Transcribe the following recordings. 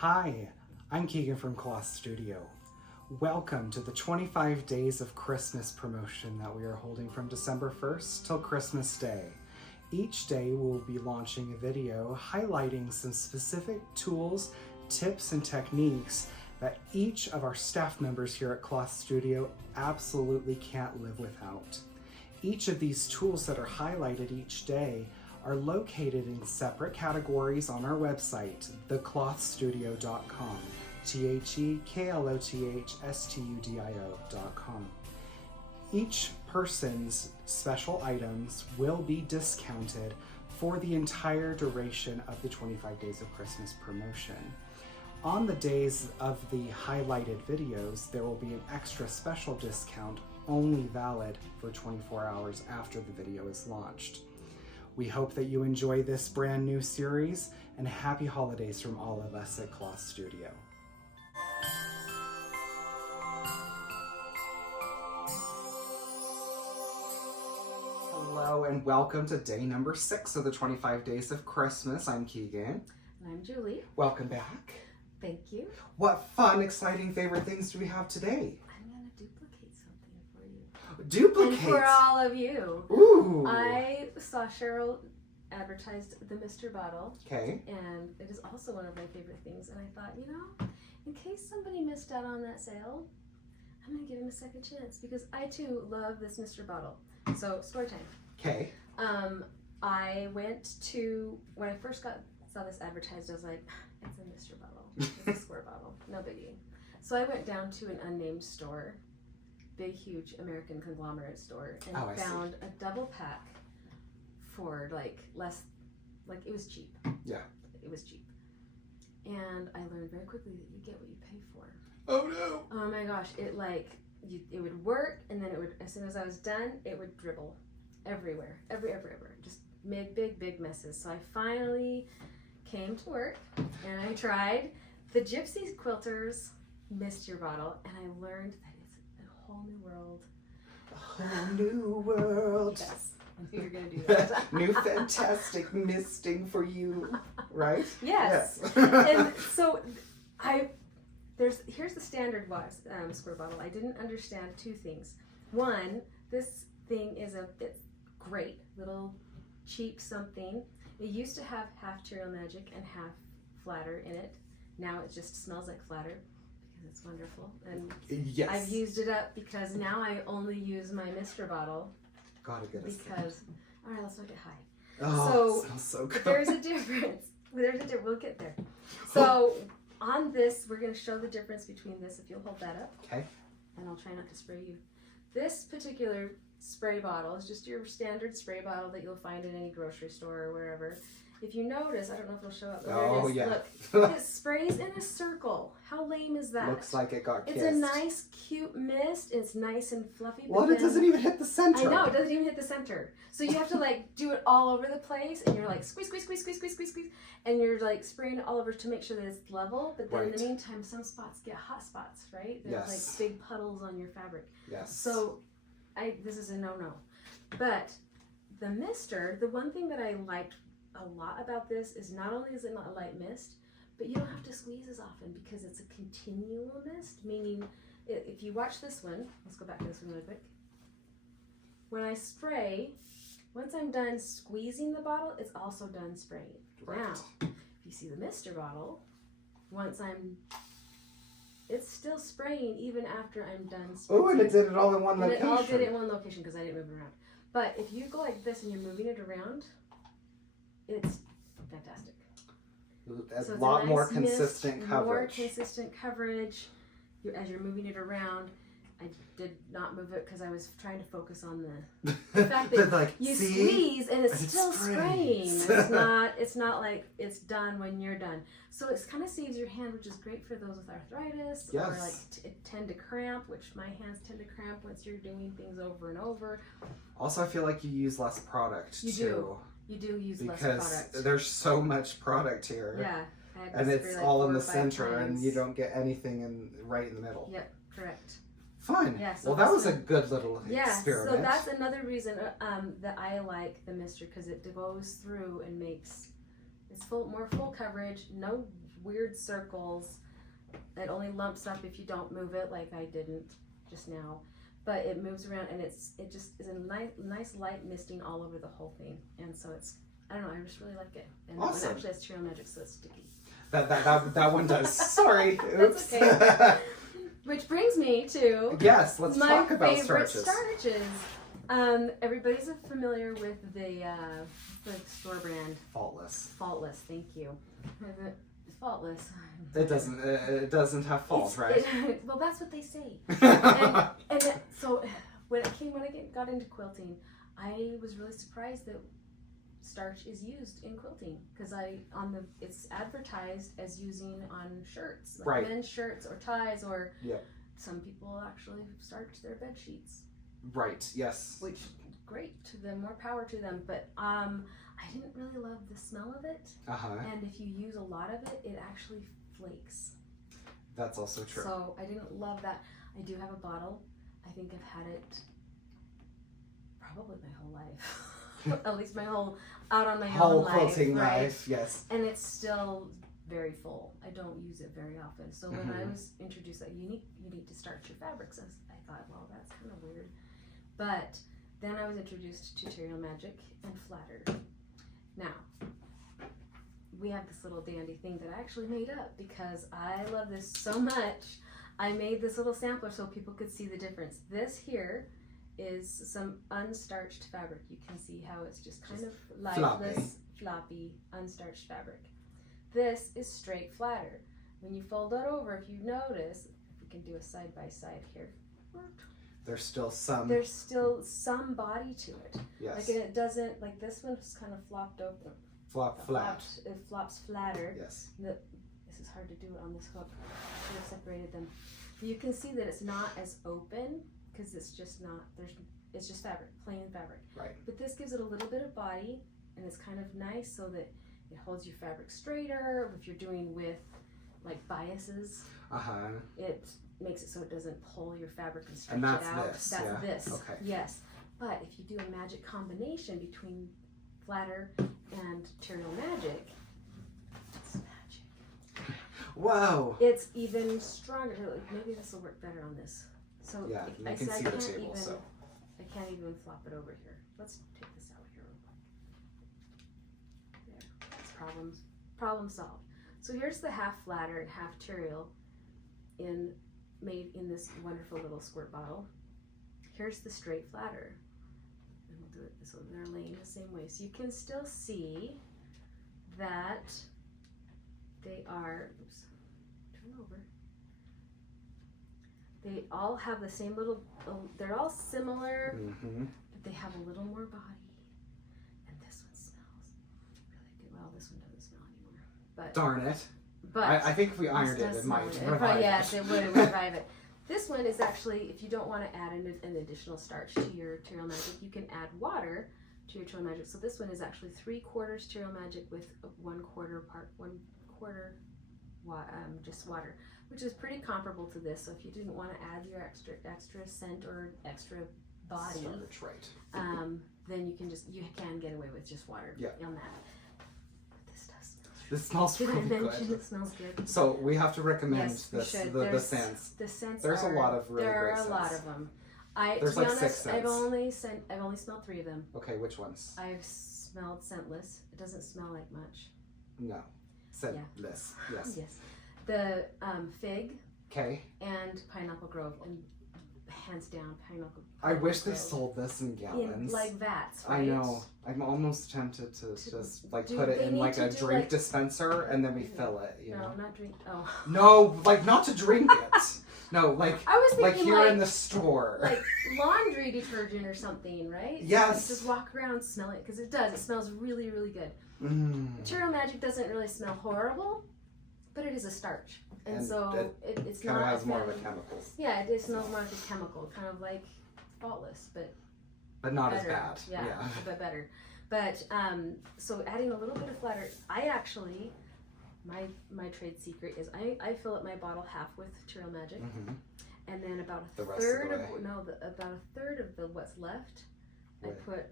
Hi, I'm Keegan from Kloth Studio. Welcome to the 25 Days of Christmas promotion that we are holding from December 1st till Christmas Day. Each day we'll be launching a video highlighting some specific tools, tips, and techniques that each of our staff members here at Kloth Studio absolutely can't live without. Each of these tools that are highlighted each day are located in separate categories on our website, theklothstudio.com, TheKlothstudio.com. Each person's special items will be discounted for the entire duration of the 25 Days of Christmas promotion. On the days of the highlighted videos, there will be an extra special discount only valid for 24 hours after the video is launched. We hope that you enjoy this brand new series, and happy holidays from all of us at Kloth Studio. Hello and welcome to day number 6 of the 25 Days of Christmas. I'm Keegan. And I'm Julie. Welcome back. Thank you. What fun, exciting favorite things do we have today? I'm going to duplicate something for you. Duplicate? And for all of you. Ooh. I saw Cheryl advertised the Mr. Bottle. Okay. And it is also one of my favorite things. And I thought, you know, in case somebody missed out on that sale, I'm going to give him a second chance because I too love this Mr. Bottle. So, story time. Okay. I went to, when I first saw this advertised, I was like, it's a Mr. Bottle. It's a square bottle. No biggie. So I went down to an unnamed store, big, huge American conglomerate store, and found a double pack for like less, like it was cheap. Yeah. It was cheap. And I learned very quickly that you get what you pay for. Oh no. Oh my gosh. It would work, and then it would, as soon as I was done, it would dribble everywhere. Everywhere. Just made big messes. So I finally came to work and I tried the GYPSY Quilters Mr. Bottle, and I learned that it's a whole new world. A whole new world. Yes, I knew you were going to do that. New fantastic misting for you, right? Yes. Yes. And so here's the standard square bottle. I didn't understand two things. One, this thing it's great, little cheap something. It used to have half TERIAL Magic and half flatter in it. Now it just smells like flatter because it's wonderful. And yes. I've used it up because now I only use my Mr. Bottle. Gotta get us because, all right, let's not get high. Oh, smells so good. There's a difference. We'll get there. So on this, we're going to show the difference between this, if you'll hold that up. Okay. And I'll try not to spray you. This particular spray bottle is just your standard spray bottle that you'll find in any grocery store or wherever. If you notice, I don't know if it'll show up, but there it is. Yeah. Look, it sprays in a circle. How lame is that? Looks like it got kissed. It's a nice, cute mist. It's nice and fluffy. Well, it doesn't even hit the center. I know, it doesn't even hit the center. So you have to like do it all over the place, and you're like squeeze, and you're like spraying it all over to make sure that it's level. But then in the meantime, some spots get hot spots, right? There's like big puddles on your fabric. Yes. So this is a no-no. But the mister, the one thing that I liked a lot about this is not only is it not a light mist, but you don't have to squeeze as often because it's a continual mist, meaning if you watch this one, let's go back to this one really quick. When I spray, once I'm done squeezing the bottle, it's also done spraying. Right. Now, if you see the Mr. Bottle, it's still spraying even after I'm done spraying. Oh, and it did it all in one location. And it all did it in one location because I didn't move it around. But if you go like this and you're moving it around, it's fantastic. A lot more consistent coverage. More consistent coverage as you're moving it around. I did not move it because I was trying to focus on the fact that like, you squeeze and it's still spraying. It's not like it's done when you're done. So it kind of saves your hand, which is great for those with arthritis or like tend to cramp, which my hands tend to cramp once you're doing things over and over. Also, I feel like you use less product too. You do use less product. Because there's so much product here. Yeah. And it's like all in the center and you don't get anything right in the middle. Yep, correct. Fun. Yeah, so well, that was a good little experiment. So that's another reason that I like the mister, because it goes through and makes it's more full coverage, no weird circles. It only lumps up if you don't move it, like I didn't just now. But it moves around, and it just is a nice light misting all over the whole thing. And so it's, I don't know, I just really like it. And awesome. That one actually has TERIAL Magic, so it's sticky. That one does. Sorry. Oops. That's okay. Which brings me to yes, let's talk about starches. My favorite starches. Everybody's familiar with the store brand. Faultless. Faultless, thank you. Faultless. It doesn't have fault, right? Well, that's what they say. So when I got into quilting, I was really surprised that starch is used in quilting because it's advertised as using on shirts, like right. men's shirts or ties, or yep. Some people actually starch their bed sheets. Right. Yes. Which great to them, more power to them. But I didn't really love the smell of it. And if you use a lot of it, it actually flakes. That's also true. So I didn't love that. I do have a bottle. I think I've had it probably my whole life. At least my whole whole quilting life, yes. And it's still very full. I don't use it very often. So when I was introduced that you need to starch your fabrics, I thought, well, that's kind of weird. But then I was introduced to TERIAL Magic and Flatter. Now, we have this little dandy thing that I actually made up because I love this so much. I made this little sampler so people could see the difference. This here is some unstarched fabric. You can see how it's just kind of lifeless, floppy, unstarched fabric. This is straight flatter. When you fold it over, if you notice, if we can do a side by side here. There's still some body to it. Yes. Like it doesn't, like this one's kind of flopped open. Flat. It flops flatter. Yes. This is hard to do it on this hook. I should have separated them. You can see that it's not as open because it's just not, it's just fabric, plain fabric. Right. But this gives it a little bit of body, and it's kind of nice so that it holds your fabric straighter. If you're doing with like biases, it makes it so it doesn't pull your fabric and stretch it out. This, that's this. Okay. Yes. But if you do a magic combination between Flatter and TERIAL Magic, it's magic. Wow. It's even stronger. Maybe this will work better on this. So yeah, you can see the table. So I can't even flop it over here. Let's take this out here real quick. There. That's problem solved. So here's the half Flatter and half TERIAL made in this wonderful little squirt bottle. Here's the straight Flatter. And we'll do it so they're laying the same way. So you can still see that they are, oops, turn over. They all have the same little, they're all similar, but they have a little more body. And this one smells really good. Well, this one doesn't smell anymore. But darn it. But I think if we ironed it might revive it. Yes, it would revive it. This one is actually, if you don't want to add an additional starch to your TERIAL Magic, you can add water to your TERIAL Magic. So this one is actually 3/4 TERIAL Magic with 1/4 just water, which is pretty comparable to this. So if you didn't want to add your extra scent or extra body, starch, right. then you can get away with just water on that. This smells really good. It smells good. So we have to recommend the scents. The scents. There's a lot of really great scents. There are a lot of them. There's to be like honest, 6 scents. I've only smelled 3 of them. Okay, which ones? I've smelled scentless. It doesn't smell like much. No, scentless. Yes. Yes. The fig. Okay. And Pineapple Grove, and hands down Pineapple. I wish they sold this in gallons. Like vats, right? I know. I'm almost tempted to just like put it in like a drink dispenser and then we fill it. You know? Not drink. Oh. No, like not to drink it. No, like I was thinking like here in the store. Like laundry detergent or something, right? Yes. So just walk around, smell it, because it does. It smells really, really good. TERIAL Magic doesn't really smell horrible, but it is a starch, and so it's kind not. Of has more of a chemical. Yeah, it smells more like a chemical, kind of like Faultless, but not better. as bad. Yeah, but better. But so adding a little bit of Flatter, I actually. My trade secret is I fill up my bottle half with TERIAL Magic, and then about a third of the what's left, I put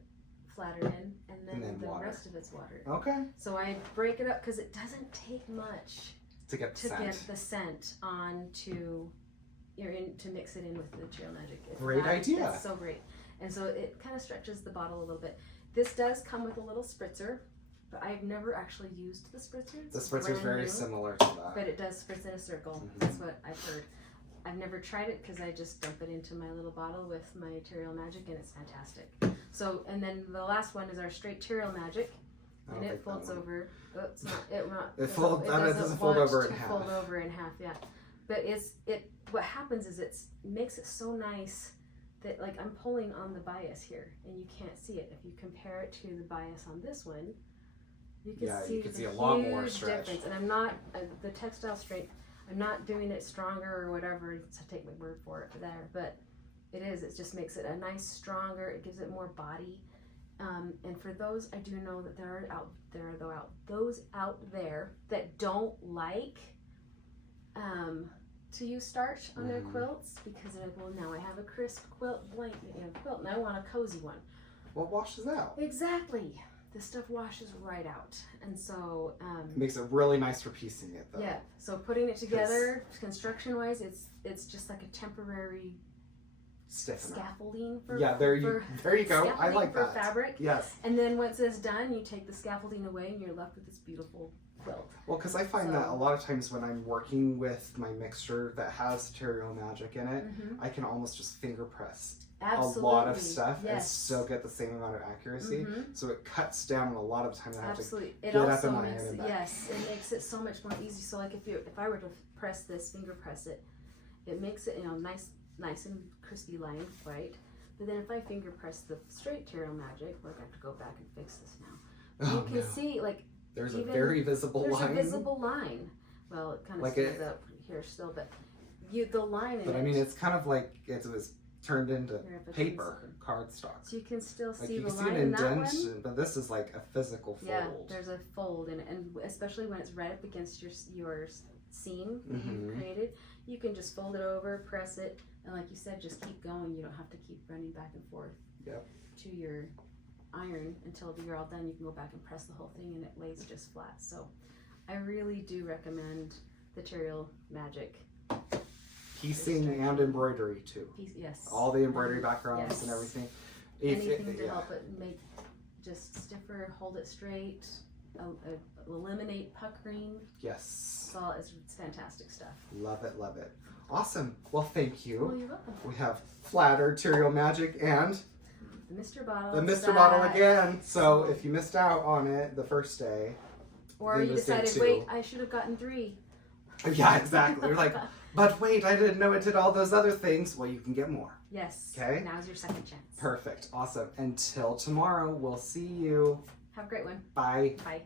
Flatter in, and then the water. rest of it's water. Okay. So I break it up because it doesn't take much to get the scent. get the scent on to mix it in with the TERIAL Magic. Great idea. That's so great. And so it kind of stretches the bottle a little bit. This does come with a little spritzer, but I've never actually used the spritzer. The spritzer is very similar to that. But it does spritz in a circle. Mm-hmm. That's what I've heard. I've never tried it because I just dump it into my little bottle with my TERIAL Magic, and it's fantastic. So, and then the last one is our straight TERIAL Magic, and it folds over. Oh, it's not. It doesn't fold over in half. Fold over in half, yeah. But what happens is it makes it so nice that, like, I'm pulling on the bias here, and you can't see it. If you compare it to the bias on this one, you can see a lot more stretch. Difference. And I'm not the textile strength. I'm not doing it stronger or whatever, to take my word for it there, but it just makes it a nice stronger, it gives it more body. And for those, I do know that there are those out there that don't like to use starch on their quilts, because they're like, well, now I have a crisp quilt, quilt, and I want a cozy one. Well, it washes out. Exactly. This stuff washes right out, and so it makes it really nice for piecing it, though. Yeah. So putting it together, construction-wise, it's just like a temporary stiffener. Scaffolding for there you go. I like for that. Fabric. Yes. And then once it's done, you take the scaffolding away, and you're left with this beautiful quilt. Well, because I find that a lot of times when I'm working with my mixture that has TERIAL Magic in it, I can almost just finger press a lot of stuff and still get the same amount of accuracy. So it cuts down a lot of time that I have to get up in my head and back. Yes, it makes it so much more easy. So like if I were to press this, finger press it, it makes it nice and crispy line, right? But then if I finger press the straight TERIAL Magic, I have to go back and fix this now. You can see, like, there's a very visible line. There's a visible line. Well, it kind of stands up here still, but the line. But I mean, it's kind of like it was turned into paper, cardstock. So you can still see you the can line see an in that indent, one. but this is like a physical fold. Yeah, there's a fold, and especially when it's right up against your seam that you've created, you can just fold it over, press it, and like you said, just keep going. You don't have to keep running back and forth to your iron until you're all done. You can go back and press the whole thing, and it lays just flat. So I really do recommend the TERIAL Magic. Piecing and embroidery too. Yes. All the embroidery backgrounds and everything. Anything to help it make just stiffer, hold it straight, eliminate puckering. Yes. It's fantastic stuff. Love it, love it. Awesome. Well, thank you. Well, you're welcome. We have flatter TERIAL Magic and the Mr. Bottle. The Mr. Bottle again. So if you missed out on it the first day, or you decided, wait, I should have gotten 3. Yeah, exactly. You're like, but wait, I didn't know it did all those other things. Well, you can get more. Yes. Okay. Now's your second chance. Perfect. Awesome. Until tomorrow, we'll see you. Have a great one. Bye. Bye.